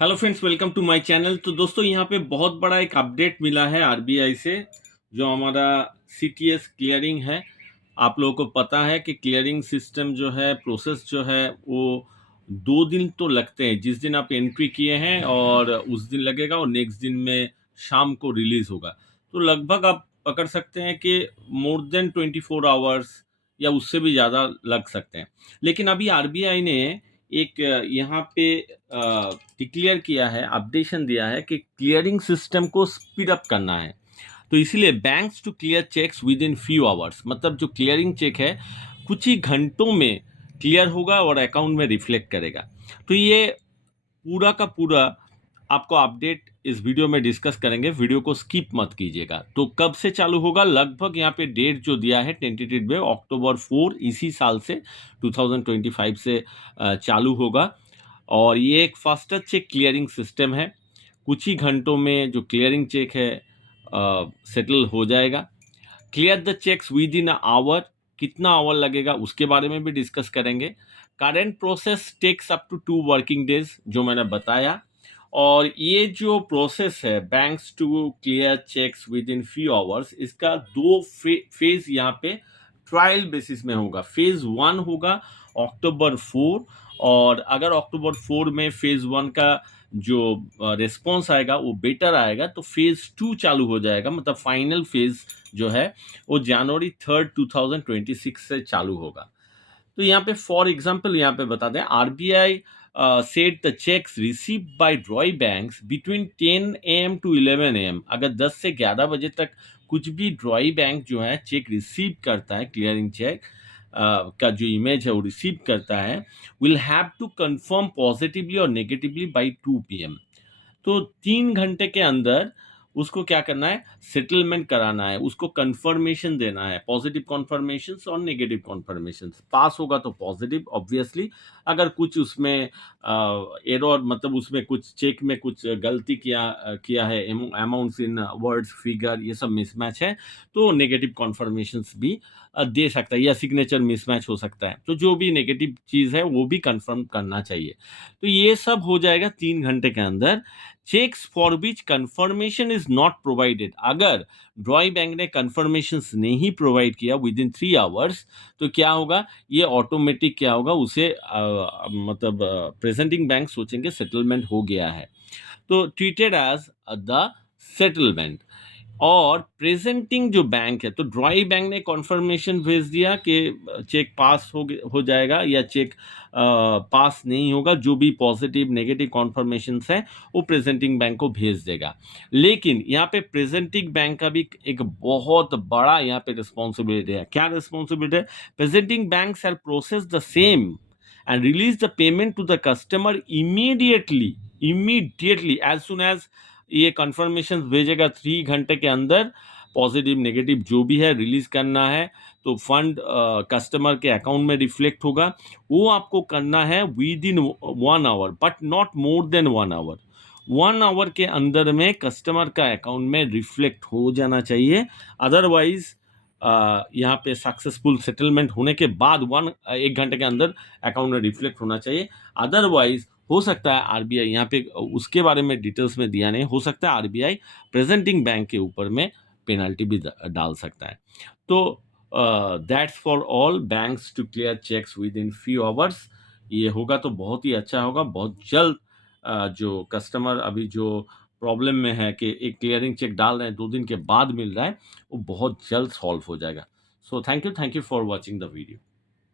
Hello friends, welcome to my channel. तो दोस्तों, यहाँ पे बहुत बड़ा एक अपडेट मिला है आरबीआई से। जो हमारा सीटीएस क्लियरिंग है, आप लोगों को पता है कि क्लियरिंग सिस्टम जो है, प्रोसेस जो है, वो 2 दिन तो लगते हैं। जिस दिन आप एंट्री किए हैं और उस दिन लगेगा, और नेक्स्ट दिन में शाम को रिलीज होगा। तो लगभग आप पकड़ सकते हैं कि मोर देन 24 आवर्स या उससे भी ज़्यादा लग सकते हैं। लेकिन अभी आरबीआई ने एक यहाँ पे डिक्लेयर किया है, अपडेशन दिया है कि क्लियरिंग सिस्टम को स्पीड अप करना है। तो इसीलिए banks to clear cheques within few hours, मतलब जो क्लियरिंग चेक है कुछ ही घंटों में क्लियर होगा और अकाउंट में रिफ्लेक्ट करेगा। तो ये पूरा का पूरा आपको अपडेट इस वीडियो में डिस्कस करेंगे। वीडियो को स्किप मत कीजिएगा। तो कब से चालू होगा, लगभग यहाँ पे डेट जो दिया है टेंटेटिव में अक्टूबर 4 इसी साल से 2025 से चालू होगा। और ये एक फास्टर चेक क्लियरिंग सिस्टम है। कुछ ही घंटों में जो क्लियरिंग चेक है सेटल हो जाएगा। Clear the cheques within hour, कितना आवर लगेगा उसके बारे में भी डिस्कस करेंगे। Current process takes up to 2 working days, जो मैंने बताया। और ये जो प्रोसेस है banks to clear cheques within few hours, इसका फेज यहाँ पे ट्रायल बेसिस में होगा। फेज 1 होगा अक्टूबर 4। और अगर अक्टूबर 4 में फेज 1 का जो रिस्पॉन्स आएगा वो बेटर आएगा, तो फेज 2 चालू हो जाएगा। मतलब फाइनल फेज जो है वो जनवरी 3 2026 से चालू होगा। तो यहाँ पे फॉर एग्जाम्पल यहाँ पे बता दें, RBI said the cheques receive by drawee banks between 10 AM to 11 AM। अगर 10 से 11 बजे तक कुछ भी ड्रॉई बैंक जो है चेक रिसीव करता है, क्लियरिंग चेक का जो इमेज है वो रिसीव करता है, will have to confirm positively और नेगेटिवली बाय 2 PM। तो 3 घंटे के अंदर उसको क्या करना है, सेटलमेंट कराना है, उसको कंफर्मेशन देना है, पॉजिटिव कॉन्फर्मेशन और नेगेटिव कॉन्फर्मेशन। पास होगा तो पॉजिटिव ऑब्वियसली। अगर कुछ उसमें एरर, मतलब उसमें कुछ चेक में कुछ गलती किया है, अमाउंट्स इन वर्ड्स फिगर ये सब मिसमैच है, तो नेगेटिव कॉन्फर्मेशन भी दे सकता है, या सिग्नेचर मिसमैच हो सकता है। तो जो भी नेगेटिव चीज़ है वो भी कंफर्म करना चाहिए। तो ये सब हो जाएगा 3 घंटे के अंदर। Cheques for which confirmation is not provided, अगर ड्रॉई बैंक ने कंफर्मेशन नहीं प्रोवाइड किया विद इन 3 आवर्स, तो क्या होगा, ये ऑटोमेटिक क्या होगा, उसे मतलब प्रेजेंटिंग बैंक सोचेंगे सेटलमेंट हो गया है, तो ट्रीटेड एज द सेटलमेंट। और प्रेजेंटिंग जो बैंक है, तो ड्रॉई बैंक ने कॉन्फर्मेशन भेज दिया कि चेक पास हो जाएगा या चेक पास नहीं होगा। जो भी पॉजिटिव नेगेटिव कॉन्फर्मेशन है वो प्रेजेंटिंग बैंक को भेज देगा। लेकिन यहाँ पे प्रेजेंटिंग बैंक का भी एक बहुत बड़ा यहाँ पे रिस्पॉन्सिबिलिटी है। क्या रिस्पॉन्सिबिलिटी है? Presenting bank shall process the same and release the payment to the customer immediately as soon as ये कंफर्मेशन भेजेगा। 3 घंटे के अंदर पॉजिटिव नेगेटिव जो भी है रिलीज करना है, तो फंड कस्टमर के अकाउंट में रिफ्लेक्ट होगा। वो आपको करना है within 1 hour, but not more than 1 hour. 1 hour के अंदर में कस्टमर का अकाउंट में रिफ्लेक्ट हो जाना चाहिए। अदरवाइज यहाँ पे सक्सेसफुल सेटलमेंट होने के बाद 1 घंटे के अंदर अकाउंट में रिफ्लेक्ट होना चाहिए। अदरवाइज हो सकता है आरबीआई, यहाँ पे उसके बारे में डिटेल्स में दिया नहीं, हो सकता है आरबीआई प्रेजेंटिंग बैंक के ऊपर में पेनल्टी भी डाल सकता है। तो that's for all banks to clear cheques within few hours. ये होगा तो बहुत ही अच्छा होगा। बहुत जल्द जो कस्टमर अभी जो प्रॉब्लम में है कि एक क्लियरिंग चेक डाल रहे हैं 2 दिन के बाद मिल रहा है, वो बहुत जल्द सॉल्व हो जाएगा। So thank you for watching the video.